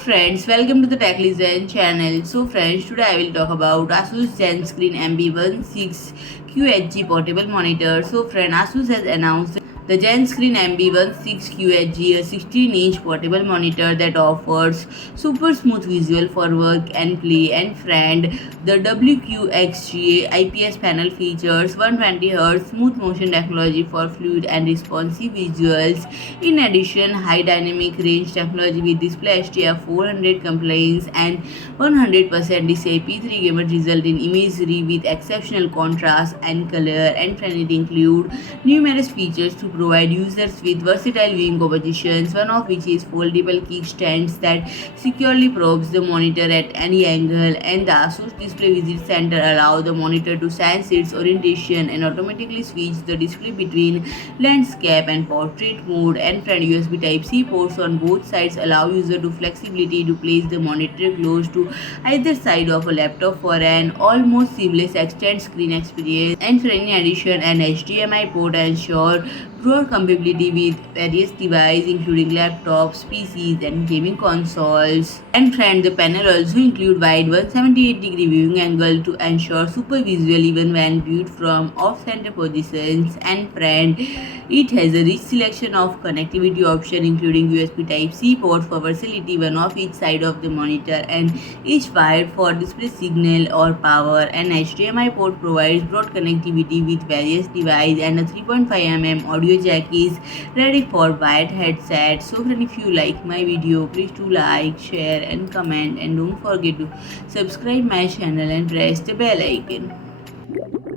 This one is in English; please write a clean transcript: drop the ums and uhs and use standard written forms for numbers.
friends, welcome to the TechListen channel. So friends, today I will talk about ASUS ZenScreen MB16QHG portable monitor. So friend, ASUS has announced the ZenScreen MB16QHG, a 16-inch portable monitor that offers super smooth visual for work and play. And friend, the WQXGA IPS panel features 120 Hz SmoothMotion technology for fluid and responsive visuals. In addition, high dynamic range technology with DisplayHDR 400 compliance and 100% DCI-P3 gamut result in imagery with exceptional contrast and color. And friend, it includes numerous features to provide users with versatile viewing compositions, one of which is foldable kickstands that securely probes the monitor at any angle, and the ASUS DisplayWidget Center allows the monitor to sense its orientation and automatically switch the display between landscape and portrait mode. And friend, USB Type-C ports on both sides allow user to flexibility to place the monitor close to either side of a laptop for an almost seamless extended screen experience. And friend, in addition, an HDMI port ensure broad compatibility with various devices including laptops, PCs and gaming consoles. And friend, the panel also include wide 178-degree viewing angle to ensure super visual even when viewed from off-center positions. And friend, it has a rich selection of connectivity options including USB Type-C port for versatility, one of each side of the monitor and each wired for display signal or power. An HDMI port provides broad connectivity with various devices, and a 3.5 mm audio jack is ready for wired headset. So friend, if you like my video, please do like, share and comment, and don't forget to subscribe my channel and press the bell icon.